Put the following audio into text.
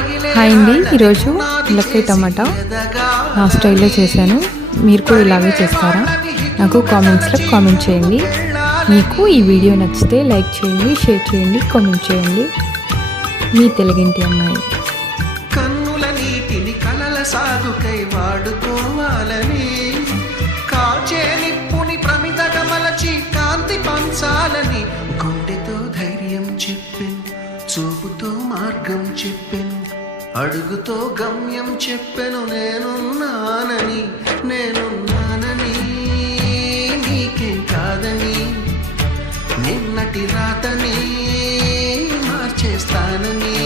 Hi అండి, ఈరోజు ములక్కాయ టమాటా నా స్టైల్లో చేశాను. మీరు కూడా ఇలాగే చేస్తారా? నాకు కామెంట్స్లో కామెంట్ చేయండి. మీకు ఈ వీడియో నచ్చితే లైక్ చేయండి, షేర్ చేయండి, కామెంట్ చేయండి. మీ తెలుగింటి అమ్మాయి. కన్నుల నీటిని కలల సాగుకై వాడుకోవాలని, కాచే నిప్పుని ప్రమిదగా మలచి కాంతి పంచాలని, గుండెతో ధైర్యం చెప్పెను, చూపుతో మార్గం చెప్పెను, అడుగుతో గమ్యం చెప్పెను. నేనున్నానని నీకేం కాదని, నిన్నటి రాతని మార్చేస్తానని.